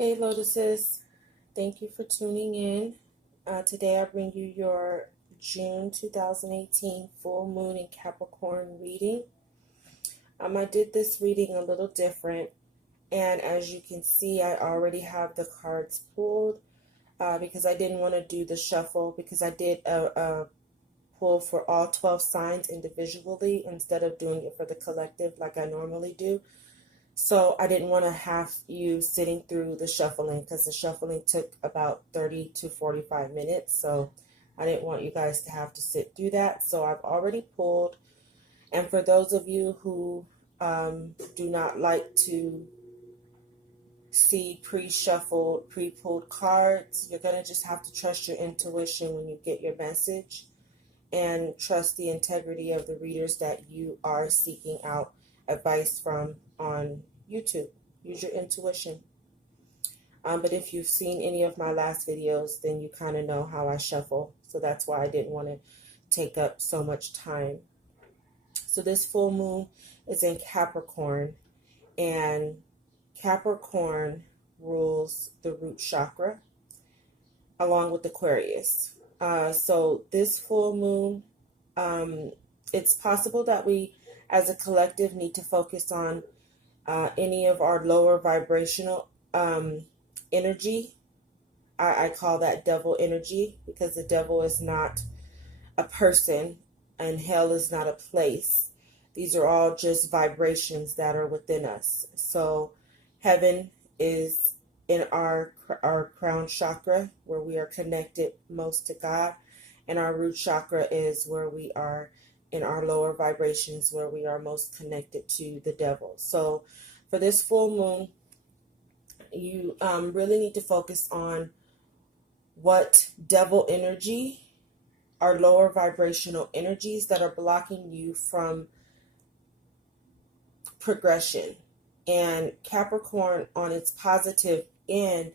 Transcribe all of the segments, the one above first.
Hey Lotuses, thank you for tuning in. Today I bring you your June 2018 full moon in Capricorn reading. I did this reading a little different, and as you can see, I already have the cards pulled because I didn't want to do the shuffle because I did a pull for all 12 signs individually instead of doing it for the collective like I normally do. So I didn't want to have you sitting through the shuffling because the shuffling took about 30 to 45 minutes. So I didn't want you guys to have to sit through that. So I've already pulled. And for those of you who do not like to see pre-shuffled, pre-pulled cards, you're going to just have to trust your intuition when you get your message and trust the integrity of the readers that you are seeking out advice from on YouTube. Use your intuition. But if you've seen any of my last videos, then you kind of know how I shuffle. So that's why I didn't want to take up so much time. So this full moon is in Capricorn, and Capricorn rules the root chakra along with Aquarius. So this full moon, it's possible that we as a collective need to focus on any of our lower vibrational energy. I call that devil energy because the devil is not a person and hell is not a place. These are all just vibrations that are within us. So heaven is in our crown chakra where we are connected most to God, and our root chakra is where we are in our lower vibrations where we are most connected to the devil. So for this full moon, you really need to focus on what devil energy, our lower vibrational energies that are blocking you from progression. And Capricorn on its positive end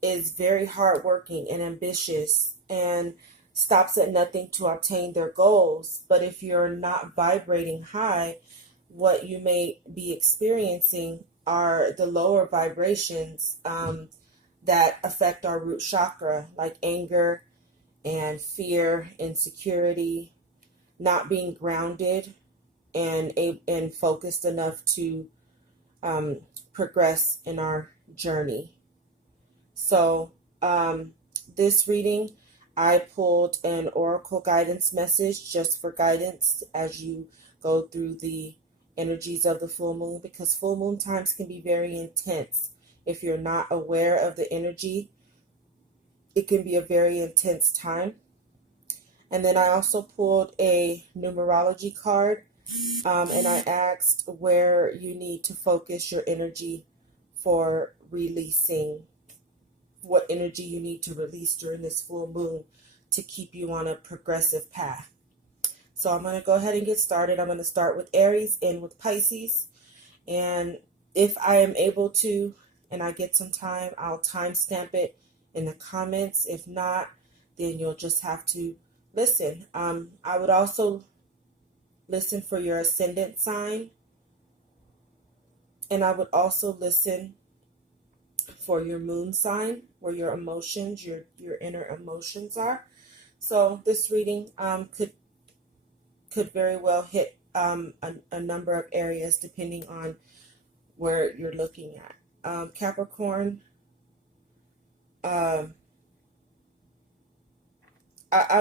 is very hardworking and ambitious and stops at nothing to obtain their goals. But if you're not vibrating high, what you may be experiencing are the lower vibrations that affect our root chakra, like anger and fear, insecurity, not being grounded and focused enough to progress in our journey. So this reading, I pulled an oracle guidance message just for guidance as you go through the energies of the full moon, because full moon times can be very intense. If you're not aware of the energy, it can be a very intense time. And then I also pulled a numerology card, and I asked where you need to focus your energy for releasing, what energy you need to release during this full moon to keep you on a progressive path. So I'm going to go ahead and get started. I'm going to start with Aries, end with Pisces. And if I am able to, and I get some time, I'll timestamp it in the comments. If not, then you'll just have to listen. I would also listen for your ascendant sign. And I would also listen for your moon sign, where your emotions, your inner emotions are. So this reading could very well hit a number of areas depending on where you're looking at. Capricorn, I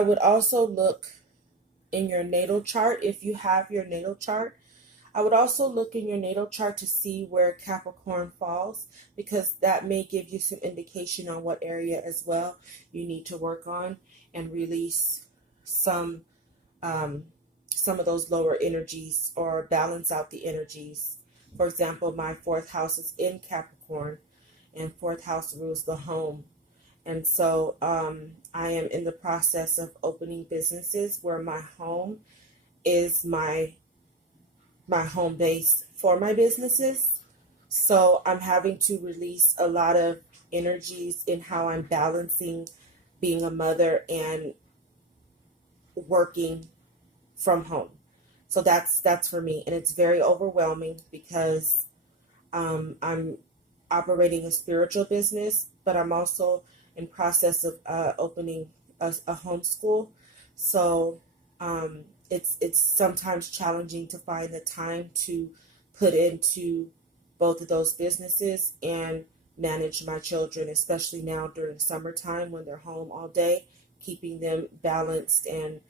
would also look in your natal chart. If you have your natal chart, I would also look in your natal chart to see where Capricorn falls, because that may give you some indication on what area as well you need to work on and release some of those lower energies or balance out the energies. For example, my fourth house is in Capricorn, and fourth house rules the home. And so I am in the process of opening businesses where my home is my home base for my businesses. So I'm having to release a lot of energies in how I'm balancing being a mother and working from home. So that's for me, and it's very overwhelming because I operating a spiritual business, but I'm also in process of opening a homeschool. So it's sometimes challenging to find the time to put into both of those businesses and manage my children, especially now during summertime when they're home all day, keeping them balanced and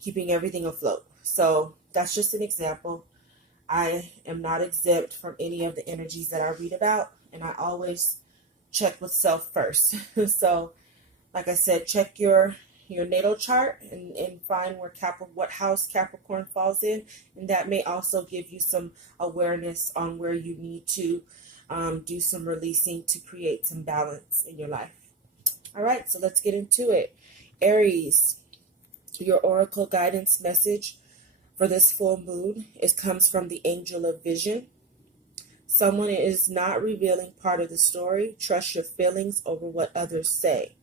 keeping everything afloat. So that's just an example. I am not exempt from any of the energies that I read about, and I always check with self first. So, like I said, check your natal chart and find what house Capricorn falls in, and that may also give you some awareness on where you need to do some releasing to create some balance in your life. All right, so let's get into it. Aries, your oracle guidance message for this full moon, it comes from the angel of vision. Someone is not revealing part of the story. Trust your feelings over what others say.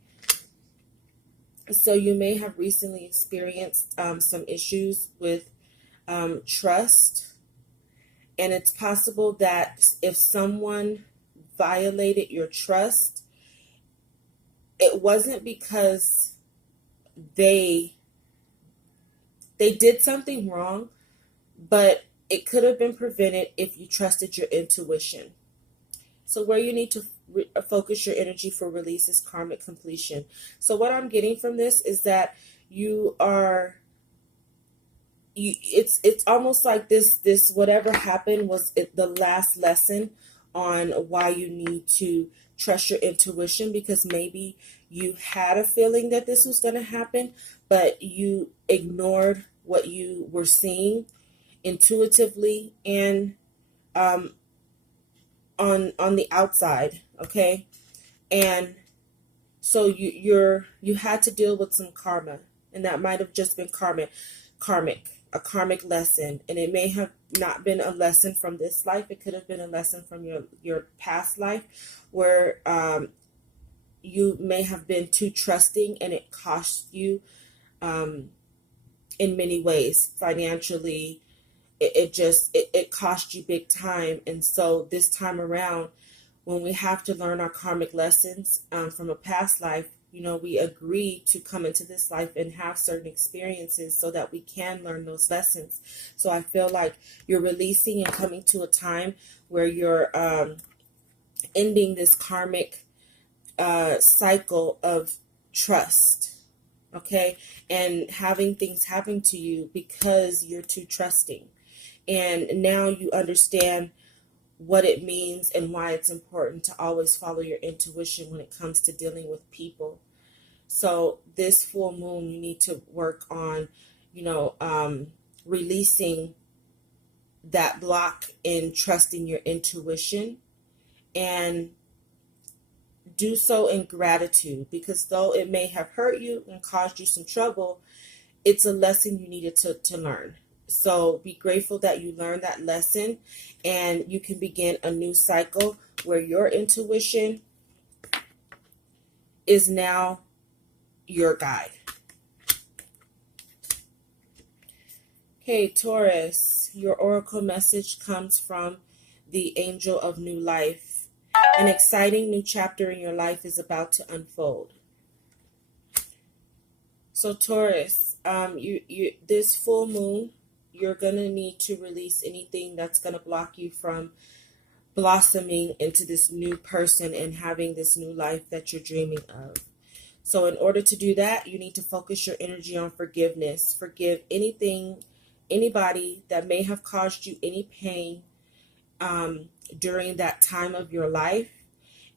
So you may have recently experienced some issues with trust. And it's possible that if someone violated your trust, it wasn't because they did something wrong, but it could have been prevented if you trusted your intuition. So where you need to focus your energy for release is karmic completion. So what I'm getting from this is that it's almost like this whatever happened was the last lesson on why you need to trust your intuition, because maybe you had a feeling that this was going to happen, but you ignored what you were seeing intuitively and on the outside, okay? And so you had to deal with some karma, and that might have just been a karmic lesson, and it may have not been a lesson from this life. It could have been a lesson from your past life, where you may have been too trusting, and it cost you in many ways. Financially, it cost you big time. And so this time around, when we have to learn our karmic lessons from a past life, we agree to come into this life and have certain experiences so that we can learn those lessons. So I feel like you're releasing and coming to a time where you're ending this karmic cycle of trust, okay? And having things happen to you because you're too trusting. And now you understand what it means and why it's important to always follow your intuition when it comes to dealing with people. So this full moon, you need to work on, releasing that block in trusting your intuition, and do so in gratitude, because though it may have hurt you and caused you some trouble, it's a lesson you needed to learn. So be grateful that you learned that lesson, and you can begin a new cycle where your intuition is now your guide. Okay, Taurus, your oracle message comes from the angel of new life. An exciting new chapter in your life is about to unfold. So Taurus, this full moon, you're going to need to release anything that's going to block you from blossoming into this new person and having this new life that you're dreaming of. So in order to do that, you need to focus your energy on forgiveness. Forgive anybody that may have caused you any pain during that time of your life.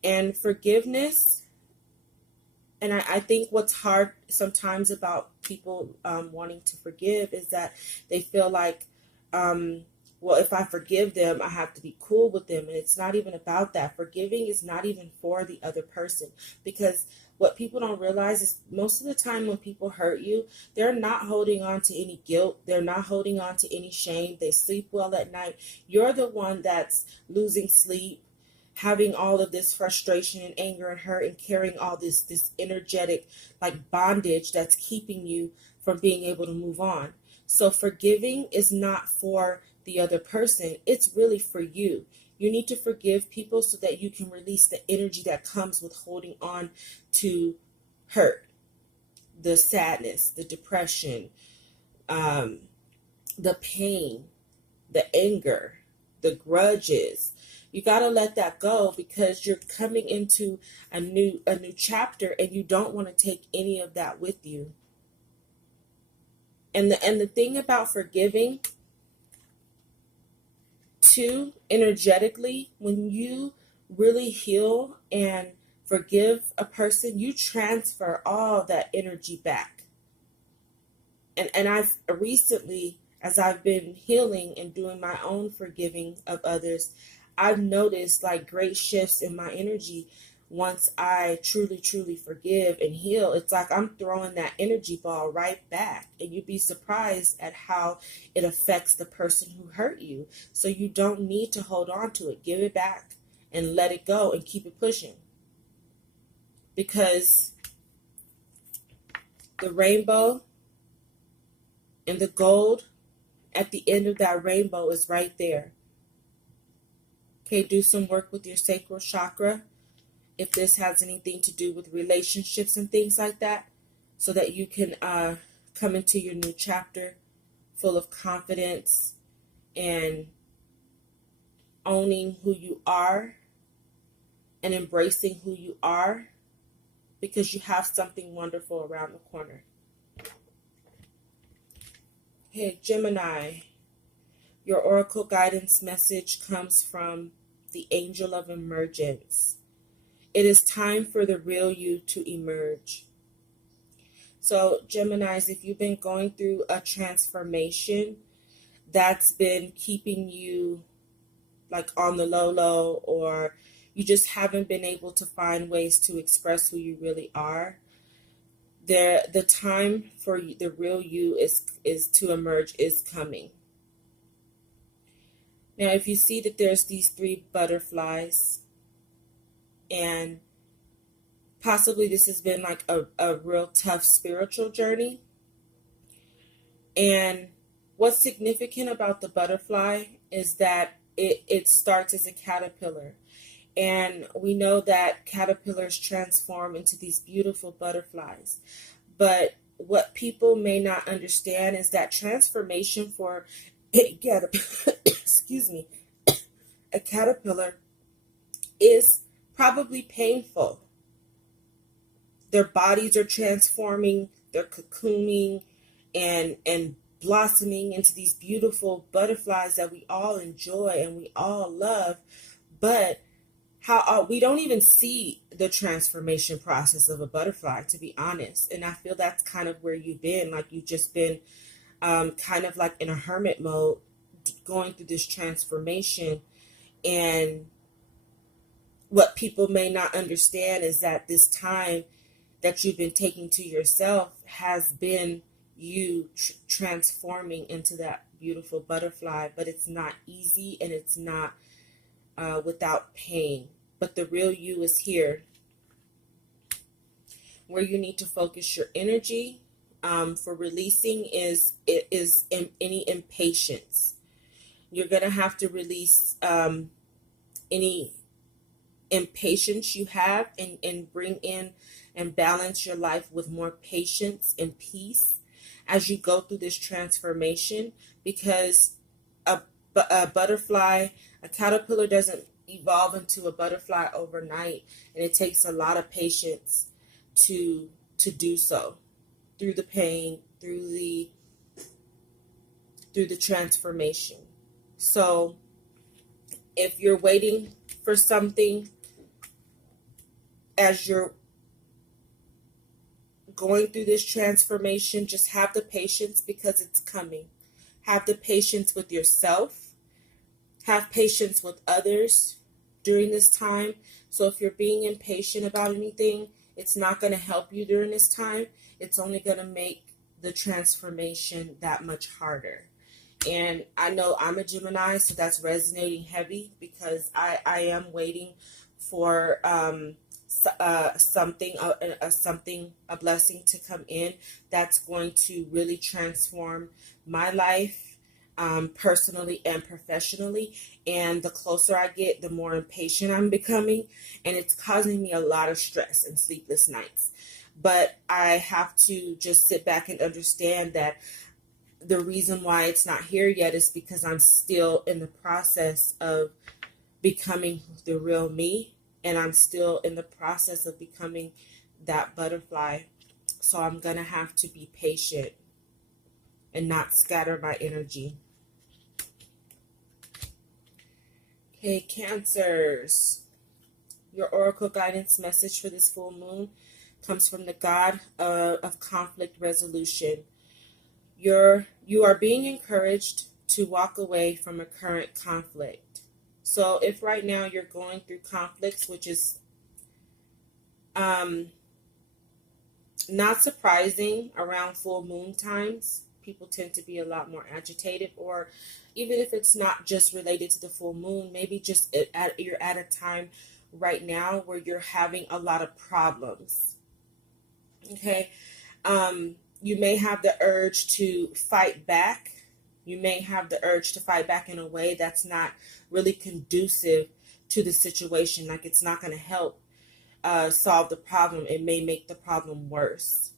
And forgiveness, and I think what's hard sometimes about people wanting to forgive is that they feel like, well, if I forgive them, I have to be cool with them. And it's not even about that. Forgiving is not even for the other person, because what people don't realize is most of the time when people hurt you, they're not holding on to any guilt. They're not holding on to any shame. They sleep well at night. You're the one that's losing sleep, having all of this frustration and anger and hurt, and carrying all this energetic like bondage that's keeping you from being able to move on. So forgiving is not for the other person. It's really for you. You need to forgive people so that you can release the energy that comes with holding on to hurt, the sadness, the depression, the pain, the anger, the grudges. You got to let that go, because you're coming into a new chapter, and you don't want to take any of that with you. And the thing about forgiving too, energetically, when you really heal and forgive a person, you transfer all that energy back. And I've recently, as I've been healing and doing my own forgiving of others, I've noticed like great shifts in my energy. Once I truly, truly forgive and heal, it's like I'm throwing that energy ball right back. And you'd be surprised at how it affects the person who hurt you. So you don't need to hold on to it. Give it back and let it go and keep it pushing. Because the rainbow and the gold at the end of that rainbow is right there. Okay, do some work with your sacral chakra, if this has anything to do with relationships and things like that, so that you can come into your new chapter full of confidence and owning who you are and embracing who you are, because you have something wonderful around the corner. Hey, Gemini, your oracle guidance message comes from the angel of emergence. It is time for the real you to emerge. So, Geminis, if you've been going through a transformation that's been keeping you like on the low, or you just haven't been able to find ways to express who you really are, the time for the real you is to emerge is coming. Now, if you see that there's these 3 butterflies, and possibly this has been like a real tough spiritual journey. And what's significant about the butterfly is that it starts as a caterpillar. And we know that caterpillars transform into these beautiful butterflies. But what people may not understand is that transformation for a excuse me, a caterpillar is probably painful. Their bodies are transforming, they're cocooning and blossoming into these beautiful butterflies that we all enjoy and we all love. But how we don't even see the transformation process of a butterfly, to be honest. And I feel that's kind of where you've been. Like you've just been kind of like in a hermit mode, going through this transformation. And what people may not understand is that this time that you've been taking to yourself has been you transforming into that beautiful butterfly. But it's not easy, and it's not without pain. But the real you is here. Where you need to focus your energy for releasing is any impatience. You're going to have to release any impatience you have, and bring in and balance your life with more patience and peace as you go through this transformation. Because a butterfly, a caterpillar doesn't evolve into a butterfly overnight, and it takes a lot of patience to do so, through the pain, through the transformation. So if you're waiting for something as you're going through this transformation, just have the patience, because it's coming. Have the patience with yourself. Have patience with others during this time. So if you're being impatient about anything, it's not going to help you during this time. It's only going to make the transformation that much harder. And I know I'm a Gemini, so that's resonating heavy, because I am waiting for something, a blessing to come in that's going to really transform my life, personally and professionally. And the closer I get, the more impatient I'm becoming. And it's causing me a lot of stress and sleepless nights. But I have to just sit back and understand that the reason why it's not here yet is because I'm still in the process of becoming the real me. And I'm still in the process of becoming that butterfly. So I'm going to have to be patient and not scatter my energy. Okay, Cancers. Your oracle guidance message for this full moon comes from the God of conflict resolution. You are being encouraged to walk away from a current conflict. So if right now you're going through conflicts, which is not surprising around full moon times, people tend to be a lot more agitated, or even if it's not just related to the full moon, maybe just you're at a time right now where you're having a lot of problems. Okay. You may have the urge to fight back. You may have the urge to fight back in a way that's not really conducive to the situation. Like it's not going to help solve the problem. It may make the problem worse.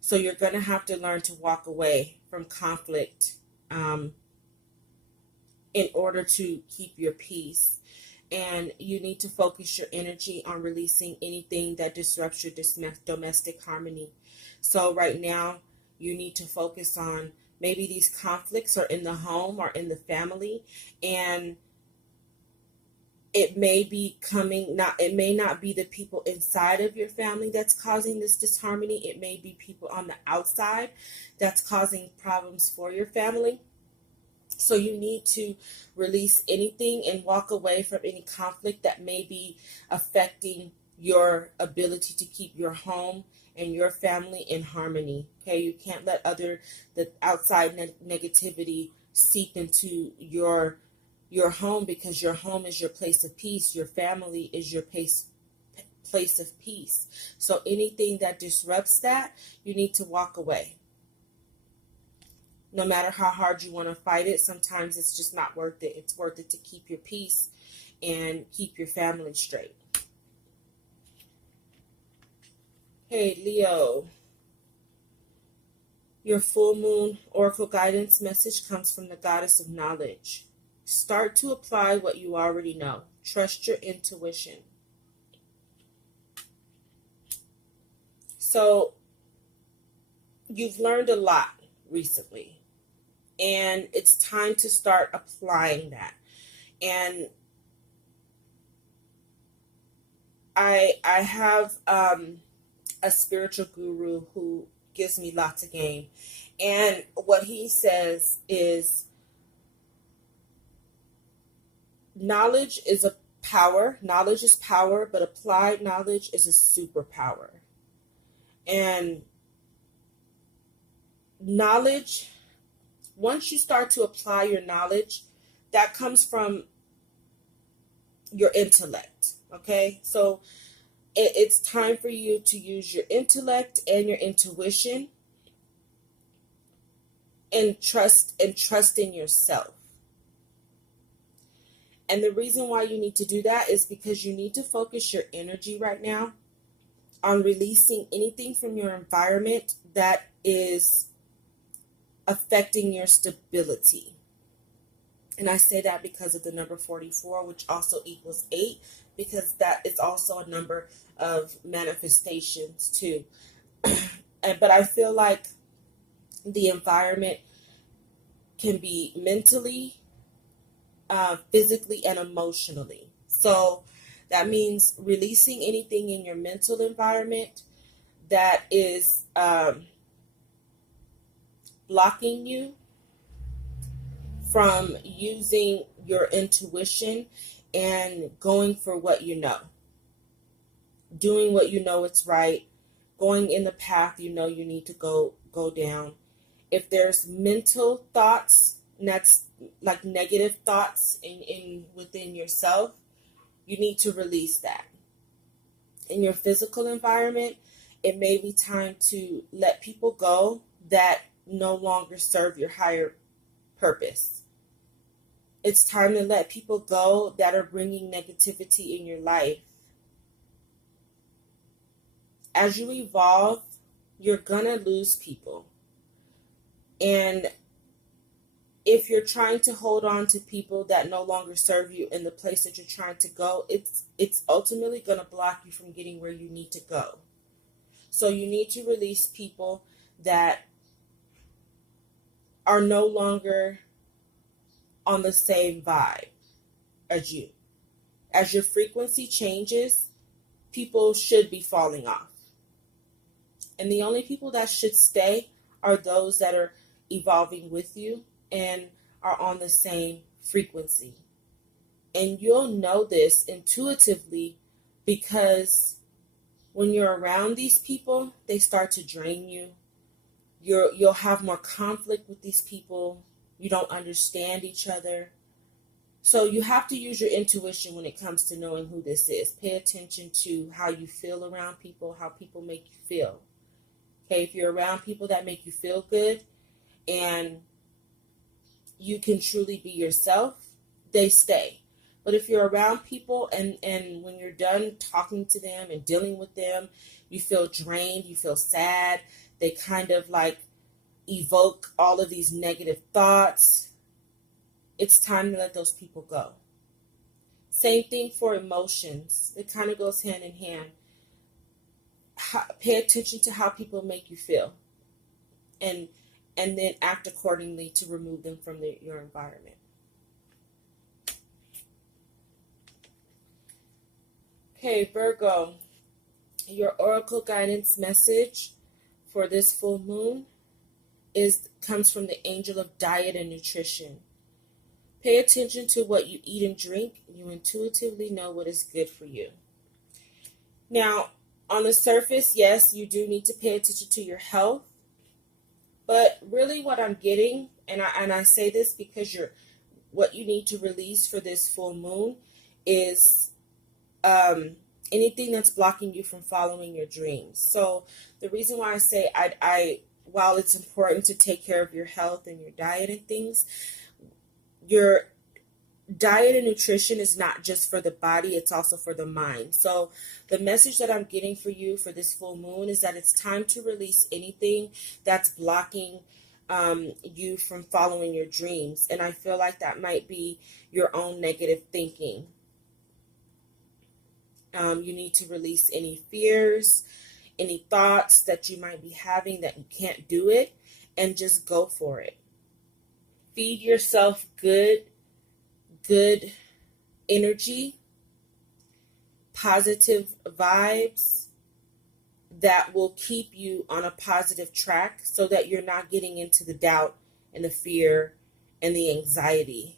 So you're going to have to learn to walk away from conflict in order to keep your peace. And you need to focus your energy on releasing anything that disrupts your domestic harmony. So right now, you need to focus on maybe these conflicts are in the home or in the family, and it may be it may not be the people inside of your family that's causing this disharmony. It may be people on the outside that's causing problems for your family. So you need to release anything and walk away from any conflict that may be affecting your ability to keep your home and your family in harmony. Okay, you can't let the outside negativity seep into your home, because your home is your place of peace. Your family is your place of peace. So anything that disrupts that, you need to walk away. No matter how hard you want to fight it, sometimes it's just not worth it. It's worth it to keep your peace and keep your family straight. Hey, Leo. Your full moon oracle guidance message comes from the goddess of knowledge. Start to apply what you already know. Trust your intuition. So, you've learned a lot recently, and it's time to start applying that. And I have a spiritual guru who gives me lots of game, and what he says is knowledge is a power. Knowledge is power, but applied knowledge is a superpower. And knowledge, once you start to apply your knowledge, that comes from your intellect. Okay, so it's time for you to use your intellect and your intuition and trust in yourself. And the reason why you need to do that is because you need to focus your energy right now on releasing anything from your environment that is affecting your stability. And I say that because of the number 44, which also equals 8, because that is also a number of manifestations too. But I feel like the environment can be mentally, physically, and emotionally. So that means releasing anything in your mental environment that is blocking you from using your intuition and going for what you know. Doing what you know it's right. Going in the path you know you need to go down. If there's mental thoughts, and that's like negative thoughts within yourself, you need to release that. In your physical environment, it may be time to let people go that no longer serve your higher purpose. It's time to let people go that are bringing negativity in your life. As you evolve, you're gonna lose people. And if you're trying to hold on to people that no longer serve you in the place that you're trying to go, it's ultimately going to block you from getting where you need to go. So you need to release people that are no longer on the same vibe as you. As your frequency changes, people should be falling off. And the only people that should stay are those that are evolving with you and are on the same frequency. And you'll know this intuitively because when you're around these people, they start to drain you. You'll have more conflict with these people. You don't understand each other. So you have to use your intuition when it comes to knowing who this is. Pay attention to how you feel around people, how people make you feel. Okay, if you're around people that make you feel good and you can truly be yourself, they stay. But if you're around people and when you're done talking to them and dealing with them, you feel drained, you feel sad, they kind of like evoke all of these negative thoughts, it's time to let those people go. Same thing for emotions. It kind of goes hand in hand. Pay attention to how people make you feel. And then act accordingly to remove them from your environment. Okay, Virgo, your oracle guidance message for this full moon comes from the angel of diet and nutrition. Pay attention to what you eat and drink. You intuitively know what is good for you. Now, on the surface, yes, you do need to pay attention to your health. But really what I'm getting, and I say this because what you need to release for this full moon is anything that's blocking you from following your dreams. So the reason why I say while it's important to take care of your health and your diet and things, your diet and nutrition is not just for the body, it's also for the mind. So the message that I'm getting for you for this full moon is that it's time to release anything that's blocking you from following your dreams. And I feel like that might be your own negative thinking. You need to release any fears, any thoughts that you might be having that you can't do it, and just go for it. Feed yourself good energy, positive vibes that will keep you on a positive track so that you're not getting into the doubt and the fear and the anxiety.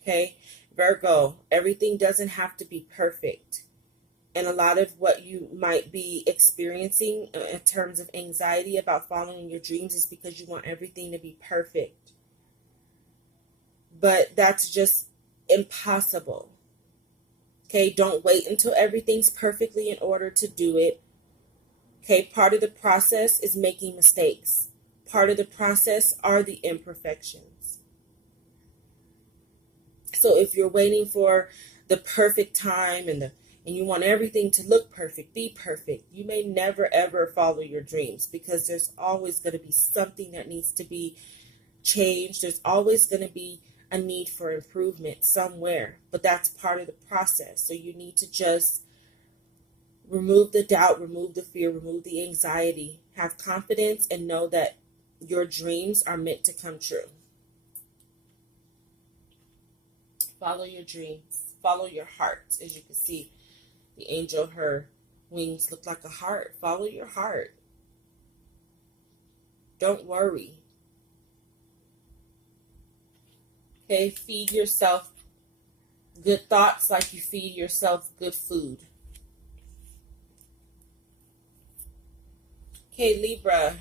Okay, Virgo, everything doesn't have to be perfect. And a lot of what you might be experiencing in terms of anxiety about following your dreams is because you want everything to be perfect. But that's just impossible. Okay, don't wait until everything's perfectly in order to do it. Okay, part of the process is making mistakes. Part of the process are the imperfections. So if you're waiting for the perfect time and you want everything to look perfect, be perfect, you may never ever follow your dreams because there's always going to be something that needs to be changed. There's always going to be a need for improvement somewhere, but that's part of the process. So you need to just remove the doubt, remove the fear, remove the anxiety, have confidence, and know that your dreams are meant to come true. Follow your dreams, follow your heart. As you can see, the angel, her wings look like a heart. Follow your heart. Don't worry. Okay, feed yourself good thoughts like you feed yourself good food. Okay, Libra,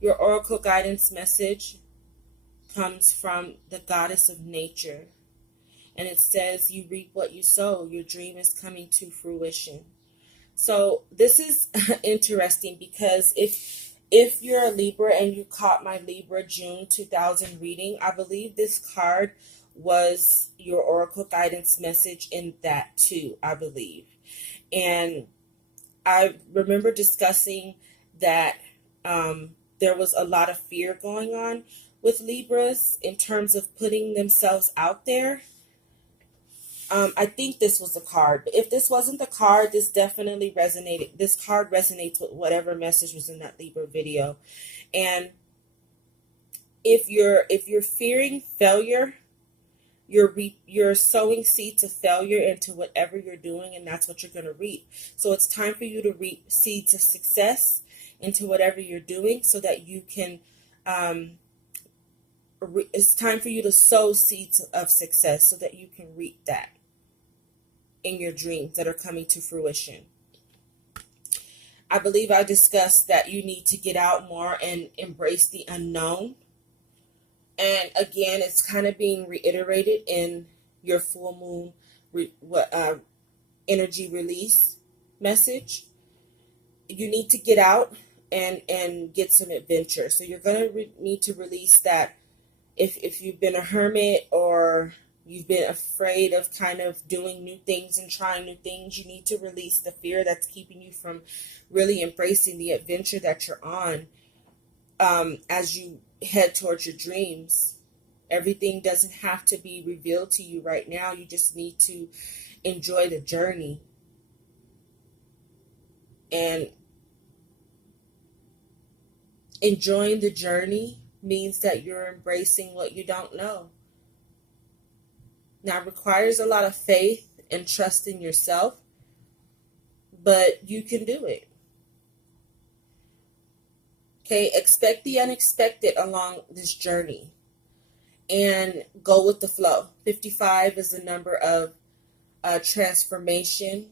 your oracle guidance message comes from the goddess of nature. And it says, you reap what you sow. Your dream is coming to fruition. So this is interesting because if If you're a Libra and you caught my Libra June 2000 reading, I believe this card was your oracle guidance message in that too, I believe. And I remember discussing that there was a lot of fear going on with Libras in terms of putting themselves out there. I think this was the card. But if this wasn't the card, this definitely resonated. This card resonates with whatever message was in that Libra video. And if you're fearing failure, you're sowing seeds of failure into whatever you're doing, and that's what you're going to reap. So it's time for you to reap seeds of success into whatever you're doing, so that you can. It's time for you to sow seeds of success so that you can reap that in your dreams that are coming to fruition. I believe I discussed that you need to get out more and embrace the unknown. And again, it's kind of being reiterated in your full moon energy release message. You need to get out and get some adventure. So you're going to need to release that. If you've been a hermit or you've been afraid of kind of doing new things and trying new things, you need to release the fear that's keeping you from really embracing the adventure that you're on as you head towards your dreams. Everything doesn't have to be revealed to you right now. You just need to enjoy the journey. And enjoying the journey means that you're embracing what you don't know. Now, it requires a lot of faith and trust in yourself, but you can do it. Okay, expect the unexpected along this journey and go with the flow. 55 is the number of transformation.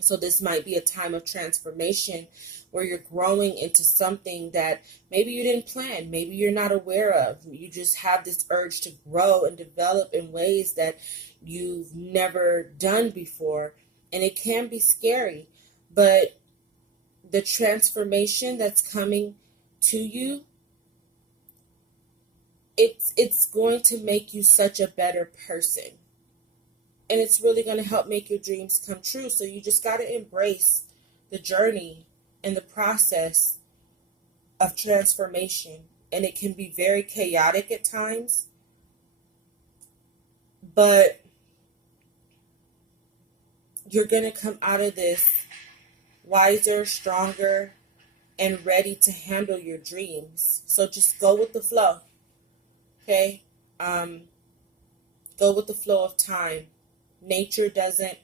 So this might be a time of transformation where you're growing into something that maybe you didn't plan, maybe you're not aware of. You just have this urge to grow and develop in ways that you've never done before. And it can be scary, but the transformation that's coming to you, it's going to make you such a better person. And it's really going to help make your dreams come true. So you just got to embrace the journey and the process of transformation. And it can be very chaotic at times. But you're going to come out of this wiser, stronger, and ready to handle your dreams. So just go with the flow. Okay? Go with the flow of time. Nature doesn't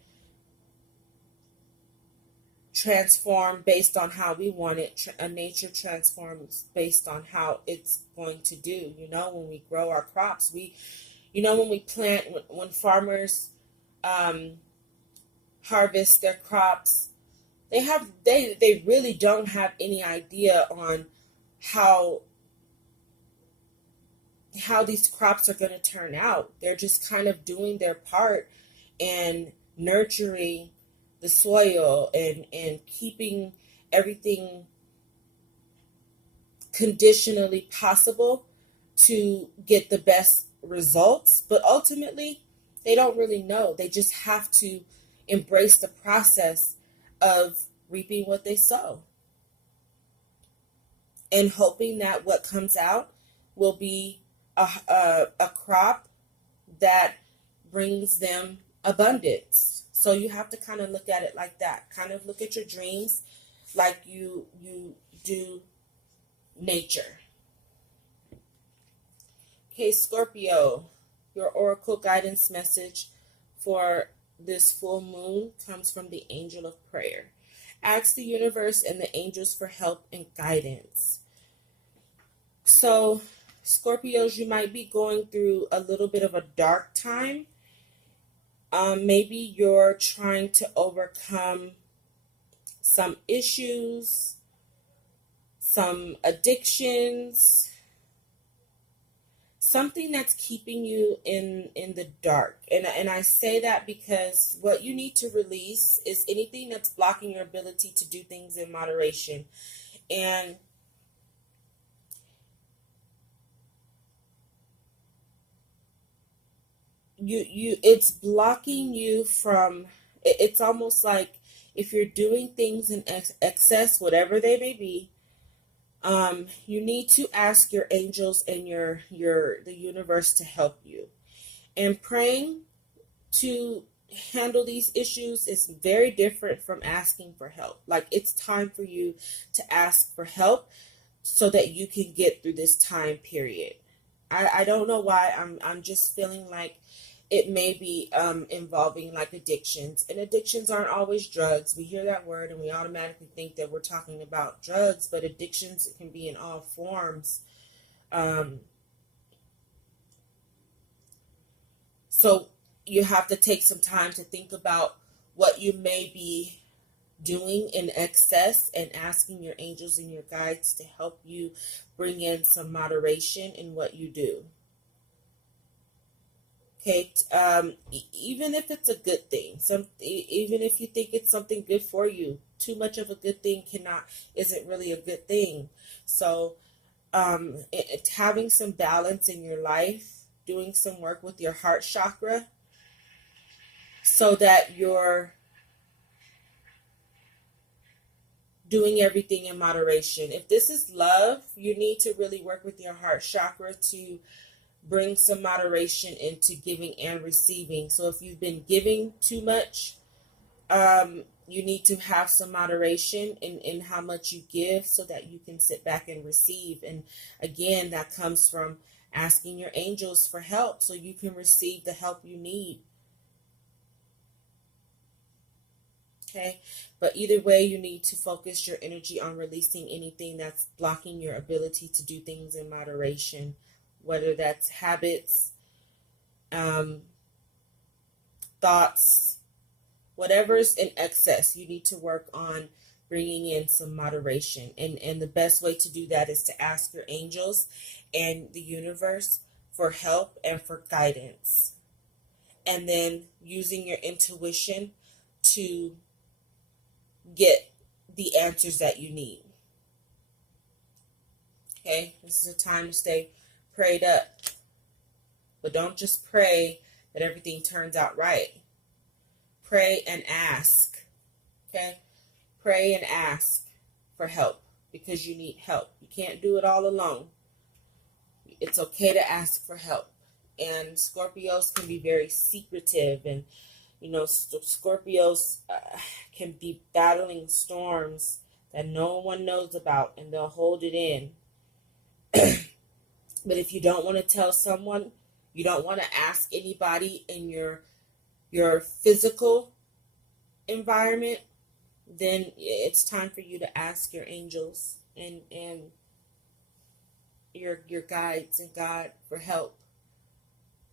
transform based on how we want it. Nature transforms based on how it's going to do. You know, when we grow our crops, when we plant, when farmers harvest their crops, they really don't have any idea on how these crops are going to turn out. They're just kind of doing their part and nurturing the soil and keeping everything conditionally possible to get the best results. But ultimately, they don't really know. They just have to embrace the process of reaping what they sow and hoping that what comes out will be a crop that brings them abundance. So you have to kind of look at it like that. Kind of look at your dreams like you do nature. Okay, Scorpio, your oracle guidance message for this full moon comes from the angel of prayer. Ask the universe and the angels for help and guidance. So, Scorpios, you might be going through a little bit of a dark time. Maybe you're trying to overcome some issues, some addictions, something that's keeping you in the dark. And I say that because what you need to release is anything that's blocking your ability to do things in moderation. And it's blocking you from, it's almost like if you're doing things in excess, whatever they may be, you need to ask your angels and the universe to help you. And praying to handle these issues is very different from asking for help. Like, it's time for you to ask for help so that you can get through this time period. I don't know why, I'm just feeling like it may be involving like addictions, and addictions aren't always drugs. We hear that word and we automatically think that we're talking about drugs, but addictions can be in all forms. So you have to take some time to think about what you may be doing in excess, and asking your angels and your guides to help you bring in some moderation in what you do. Okay, even if it's a good thing, even if you think it's something good for you, too much of a good thing isn't really a good thing. So, having some balance in your life, doing some work with your heart chakra, so that you're doing everything in moderation. If this is love, you need to really work with your heart chakra to bring some moderation into giving and receiving. So if you've been giving too much, you need to have some moderation in how much you give so that you can sit back and receive. And again, that comes from asking your angels for help so you can receive the help you need. Okay, but either way, you need to focus your energy on releasing anything that's blocking your ability to do things in moderation, whether that's habits, thoughts, whatever's in excess. You need to work on bringing in some moderation. And the best way to do that is to ask your angels and the universe for help and for guidance. And then using your intuition to get the answers that you need. Okay, this is a time to stay prayed up. But don't just pray that everything turns out right. Pray and ask. Okay? Pray and ask for help because you need help. You can't do it all alone. It's okay to ask for help. And Scorpios can be very secretive, and Scorpios can be battling storms that no one knows about, and they'll hold it in. But if you don't want to tell someone, you don't want to ask anybody in your physical environment, then it's time for you to ask your angels and your guides and God for help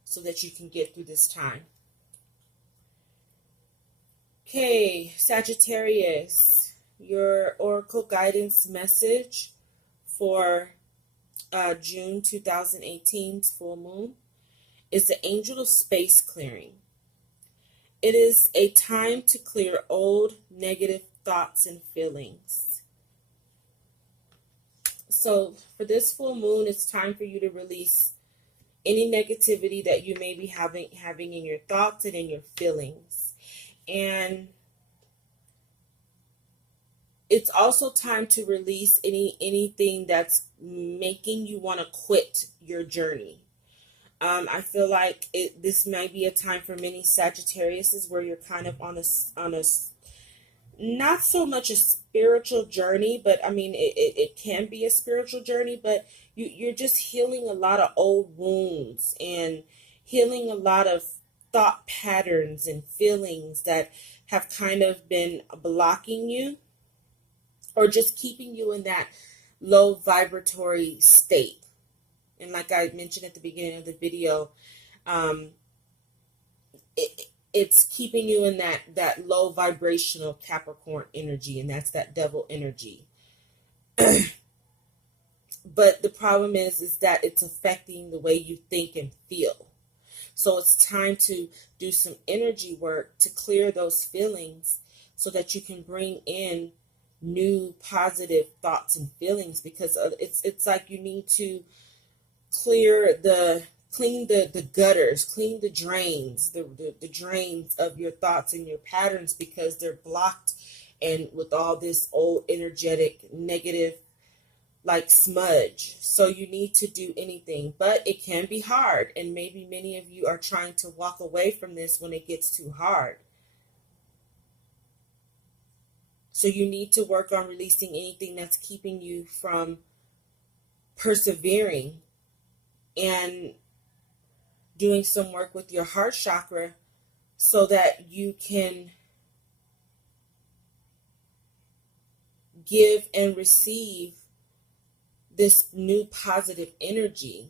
so that you can get through this time. Okay, Sagittarius, your oracle guidance message for June 2018's full moon is the angel of space clearing. It is a time to clear old negative thoughts and feelings. So for this full moon, it's time for you to release any negativity that you may be having in your thoughts and in your feelings. And it's also time to release anything that's making you want to quit your journey. I feel like this might be a time for many Sagittariuses where you're kind of on a not so much a spiritual journey, but I mean it can be a spiritual journey, but you're just healing a lot of old wounds and healing a lot of thought patterns and feelings that have kind of been blocking you or just keeping you in that low vibratory state. And like I mentioned at the beginning of the video, it's keeping you in that low vibrational Capricorn energy, and that's that devil energy. But the problem is that it's affecting the way you think and feel. So it's time to do some energy work to clear those feelings so that you can bring in new positive thoughts and feelings, because it's like you need to clean the gutters, clean the drains, the drains of your thoughts and your patterns, because they're blocked and with all this old energetic negative like smudge. So you need to do anything, but it can be hard, and maybe many of you are trying to walk away from this when it gets too hard. So you need to work on releasing anything that's keeping you from persevering and doing some work with your heart chakra so that you can give and receive this new positive energy.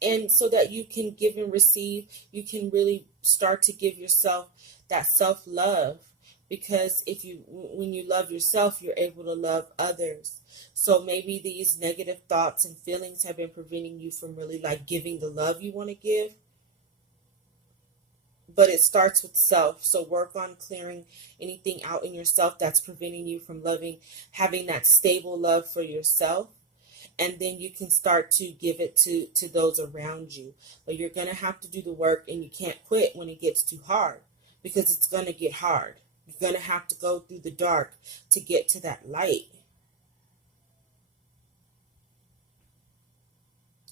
And so that you can give and receive, you can really start to give yourself that self-love, because when you love yourself, you're able to love others. So maybe these negative thoughts and feelings have been preventing you from really like giving the love you want to give. But it starts with self. So work on clearing anything out in yourself that's preventing you from having that stable love for yourself. And then you can start to give it to those around you. But you're going to have to do the work, and you can't quit when it gets too hard, because it's going to get hard. You're going to have to go through the dark to get to that light.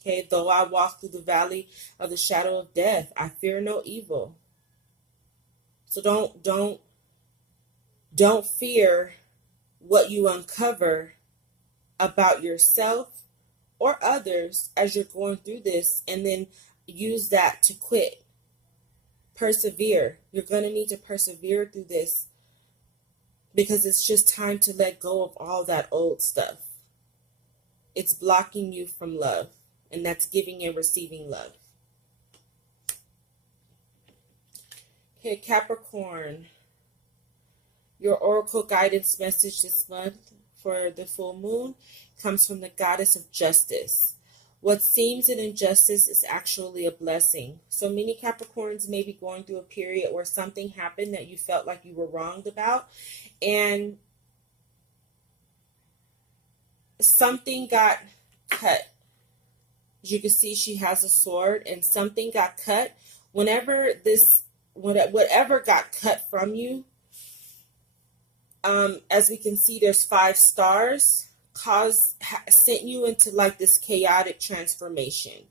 Okay, though I walk through the valley of the shadow of death, I fear no evil. So don't fear what you uncover about yourself or others as you're going through this, and then use that to quit. Persevere. You're going to need to persevere through this, because it's just time to let go of all that old stuff. It's blocking you from love, and that's giving and receiving love. Okay, Capricorn, your oracle guidance message this month for the full moon comes from the goddess of justice. What seems an injustice is actually a blessing. So many Capricorns may be going through a period where something happened that you felt like you were wronged about, and something got cut. As you can see, she has a sword, and something got cut. Whatever got cut from you, as we can see, there's 5 stars, sent you into like this chaotic transformation.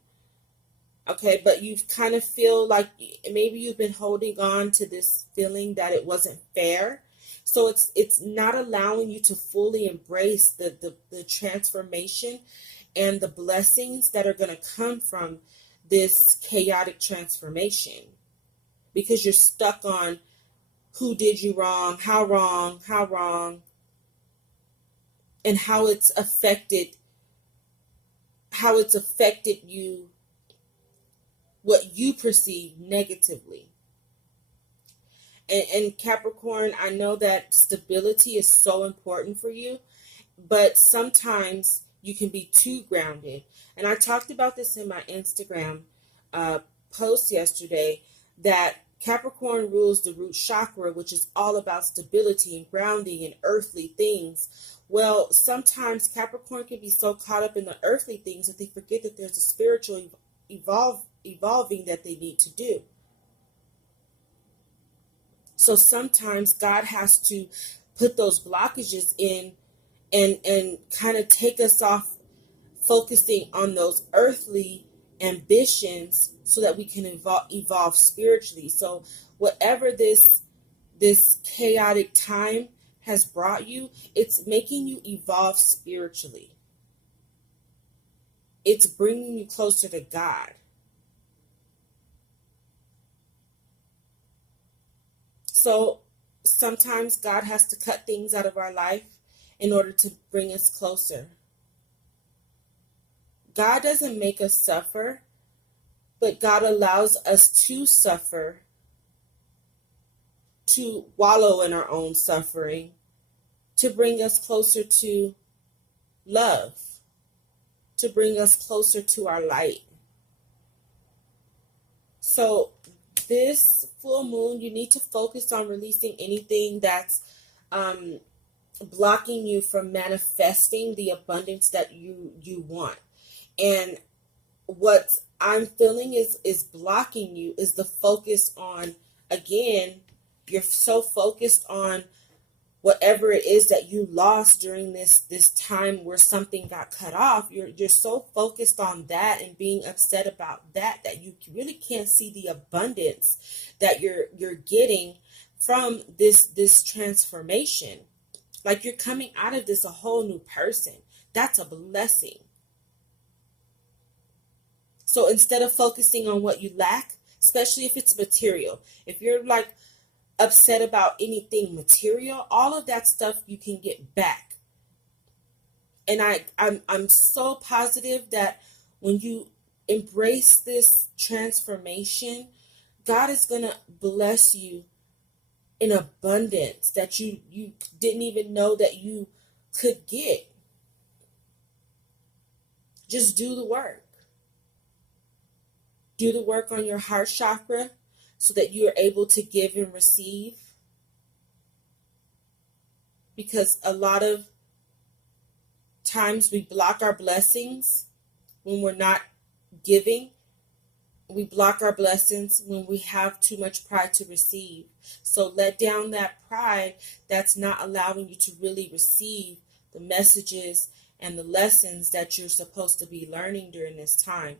Okay, but you kind of feel like maybe you've been holding on to this feeling that it wasn't fair. So it's not allowing you to fully embrace the transformation and the blessings that are going to come from this chaotic transformation, because you're stuck on who did you wrong, and how it's affected you, what you perceive negatively. And Capricorn, I know that stability is so important for you, but sometimes you can be too grounded. And I talked about this in my Instagram post yesterday, that Capricorn rules the root chakra, which is all about stability and grounding and earthly things. Well, sometimes Capricorn can be so caught up in the earthly things that they forget that there's a spiritual evolving that they need to do. So sometimes God has to put those blockages in and kind of take us off focusing on those earthly ambitions so that we can evolve spiritually. So whatever this chaotic time has brought you, it's making you evolve spiritually. It's bringing you closer to God. So sometimes God has to cut things out of our life in order to bring us closer. God doesn't make us suffer, but God allows us to suffer, to wallow in our own suffering, to bring us closer to love, to bring us closer to our light. So this full moon, you need to focus on releasing anything that's blocking you from manifesting the abundance that you want. And what I'm feeling is blocking you is the focus on, again, you're so focused on whatever it is that you lost during this time where something got cut off. You're so focused on that and being upset about that you really can't see the abundance that you're getting from this transformation. Like, you're coming out of this a whole new person. That's a blessing. So instead of focusing on what you lack, especially if it's material, if you're like upset about anything material, all of that stuff you can get back. And I'm so positive that when you embrace this transformation, God is going to bless you in abundance that you didn't even know that you could get. Just do the work. Do the work on your heart chakra so that you are able to give and receive. Because a lot of times we block our blessings when we're not giving. We block our blessings when we have too much pride to receive. So let down that pride that's not allowing you to really receive the messages and the lessons that you're supposed to be learning during this time.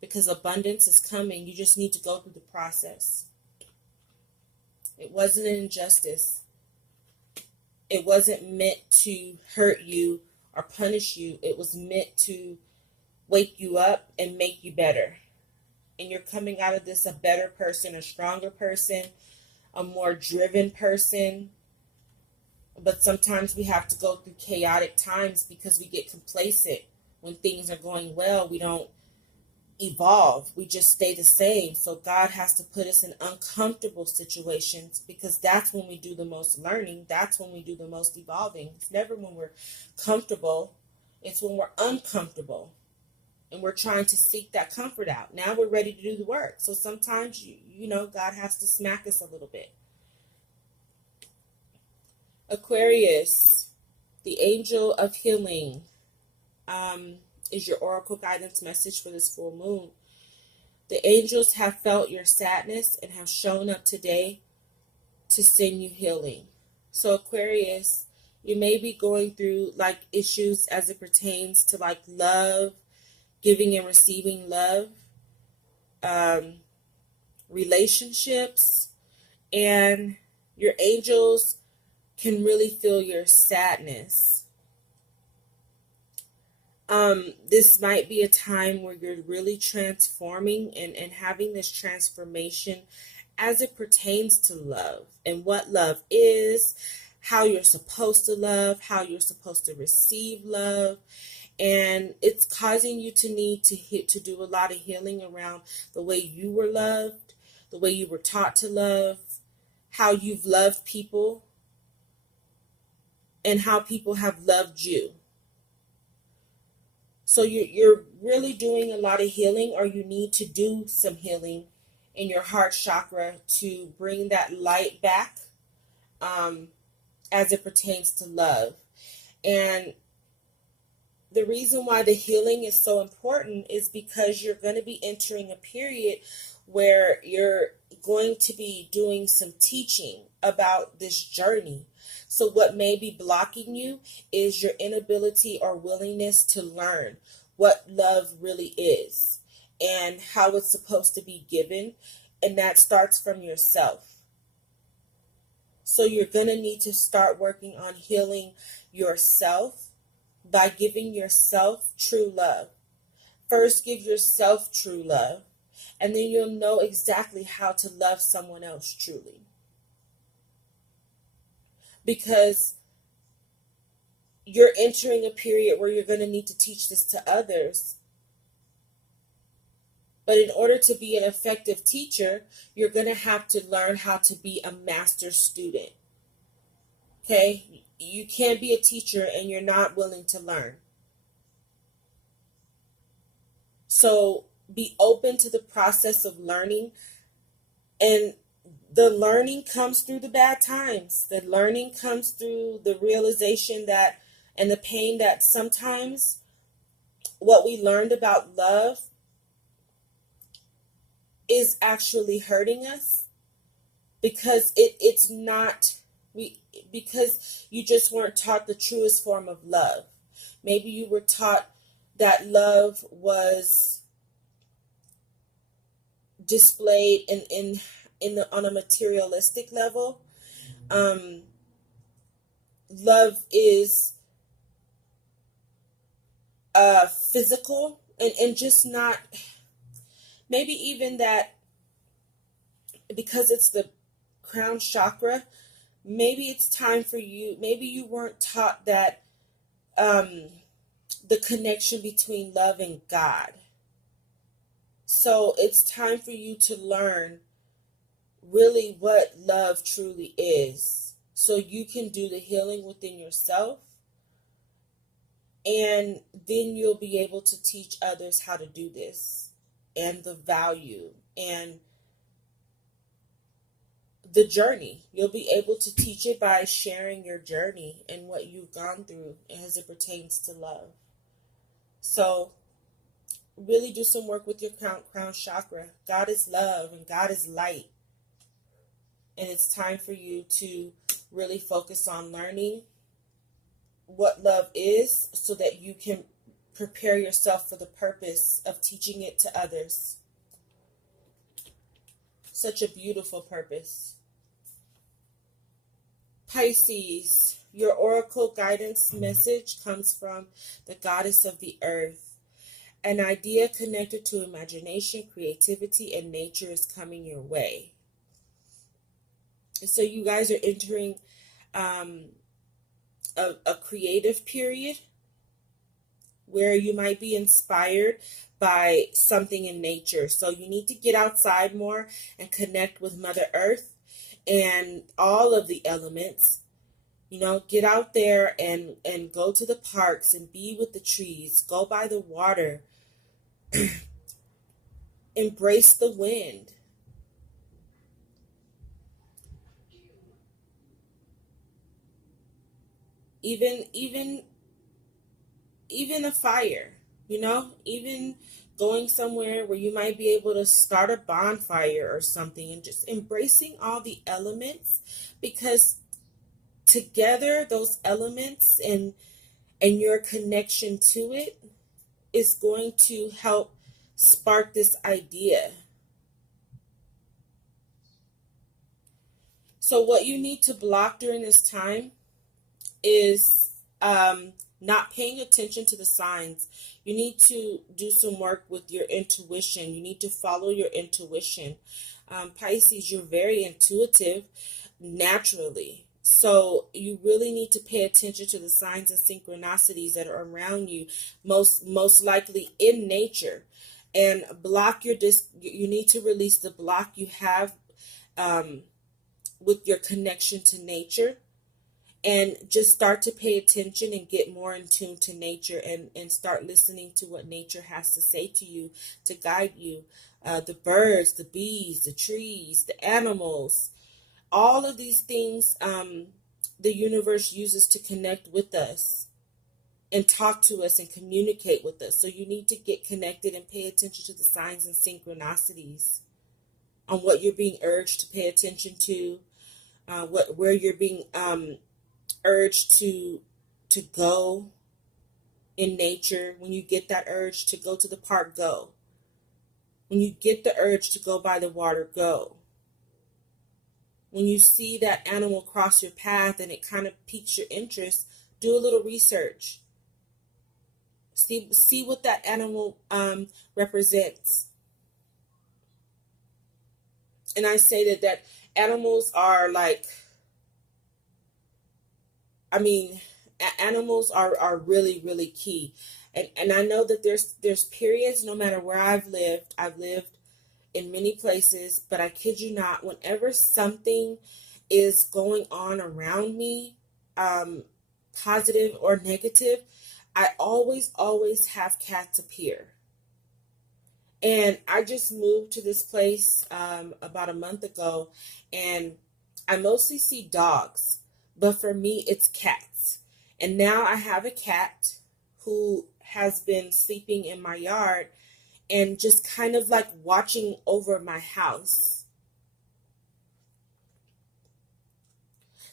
Because abundance is coming. You just need to go through the process. It wasn't an injustice. It wasn't meant to hurt you or punish you. It was meant to wake you up and make you better. And you're coming out of this a better person, a stronger person, a more driven person. But sometimes we have to go through chaotic times because we get complacent. When things are going well, we don't evolve. We just stay the same. So God has to put us in uncomfortable situations, because that's when we do the most learning. That's when we do the most evolving. It's never when we're comfortable. It's when we're uncomfortable and we're trying to seek that comfort out. Now we're ready to do the work. So sometimes, you know, God has to smack us a little bit. Aquarius, the angel of healing, is your oracle guidance message for this full moon. The angels have felt your sadness and have shown up today to send you healing. So Aquarius, you may be going through like issues as it pertains to like love, giving and receiving love, relationships, and your angels can really feel your sadness. This might be a time where you're really transforming and having this transformation as it pertains to love and what love is, how you're supposed to love, how you're supposed to receive love. And it's causing you to need to do a lot of healing around the way you were loved, the way you were taught to love, how you've loved people, and how people have loved you. So you're really doing a lot of healing, or you need to do some healing in your heart chakra to bring that light back as it pertains to love. And the reason why the healing is so important is because you're going to be entering a period where you're going to be doing some teaching about this journey. So what may be blocking you is your inability or willingness to learn what love really is and how it's supposed to be given. And that starts from yourself. So you're going to need to start working on healing yourself by giving yourself true love. First, give yourself true love, and then you'll know exactly how to love someone else truly. Because you're entering a period where you're going to need to teach this to others. But in order to be an effective teacher, you're going to have to learn how to be a master student. Okay? You can't be a teacher and you're not willing to learn. So be open to the process of learning, and the learning comes through the bad times. The learning comes through the realization that, and the pain that sometimes what we learned about love is actually hurting us, because it's not, we because you just weren't taught the truest form of love. Maybe you were taught that love was displayed on a materialistic level. um Love is physical, and just not, maybe even that, because it's the crown chakra. Maybe it's time for you, maybe you weren't taught that, um the connection between love and God. So it's time for you to learn really what love truly is, so you can do the healing within yourself, and then you'll be able to teach others how to do this, and the value and the journey. You'll be able to teach it by sharing your journey and what you've gone through as it pertains to love. So really do some work with your crown chakra. God is love and God is light. And it's time for you to really focus on learning what love is, so that you can prepare yourself for the purpose of teaching it to others. Such a beautiful purpose. Pisces, your oracle guidance message comes from the goddess of the earth. An idea connected to imagination, creativity, and nature is coming your way. So you guys are entering a creative period where you might be inspired by something in nature. So you need to get outside more and connect with Mother Earth and all of the elements. You know, get out there and go to the parks and be with the trees. Go by the water. Embrace the wind. Even a fire, you know, even going somewhere where you might be able to start a bonfire or something, and just embracing all the elements, because together those elements and your connection to it is going to help spark this idea. So what you need to block during this time is not paying attention to the signs. You need to do some work with your intuition. You need to follow your intuition. Pisces, you're very intuitive naturally. So you really need to pay attention to the signs and synchronicities that are around you, most likely in nature, and block your you need to release the block you have with your connection to nature, and just start to pay attention and get more in tune to nature, and start listening to what nature has to say to you to guide you. The birds, the bees, the trees, the animals, all of these things the universe uses to connect with us and talk to us and communicate with us. So you need to get connected and pay attention to the signs and synchronicities on what you're being urged to pay attention to, where you're being urge to go in nature. When you get that urge to go to the park, go. When you get the urge to go by the water, go. When you see that animal cross your path and it kind of piques your interest, do a little research. See what that animal represents. And I say that animals are like, I mean, animals are really, really key. And I know that there's periods, no matter where I've lived in many places, but I kid you not, whenever something is going on around me, positive or negative, I always have cats appear. And I just moved to this place about a month ago, and I mostly see dogs, but for me, it's cats. And now I have a cat who has been sleeping in my yard and just kind of like watching over my house.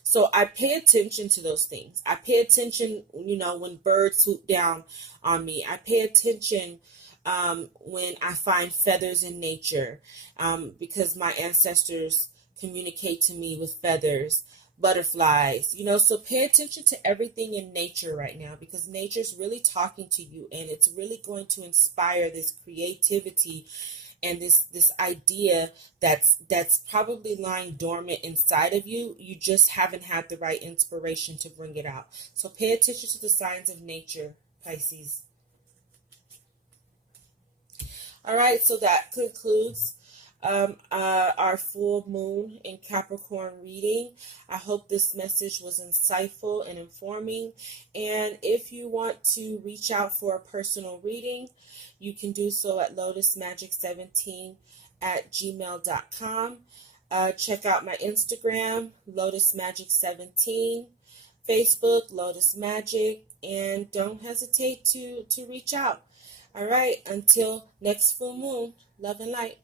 So I pay attention to those things. I pay attention, when birds swoop down on me. I pay attention when I find feathers in nature, because my ancestors communicate to me with feathers, butterflies, So pay attention to everything in nature right now, because nature's really talking to you, and it's really going to inspire this creativity and this idea that's probably lying dormant inside of you. You just haven't had the right inspiration to bring it out. So pay attention to the signs of nature, Pisces. All right, so that concludes our full moon in Capricorn reading. I hope this message was insightful and informing. And if you want to reach out for a personal reading, you can do so at lotusmagic17@gmail.com. Check out my Instagram, lotusmagic17, Facebook, Lotus Magic, and don't hesitate to reach out. All right, until next full moon, love and light.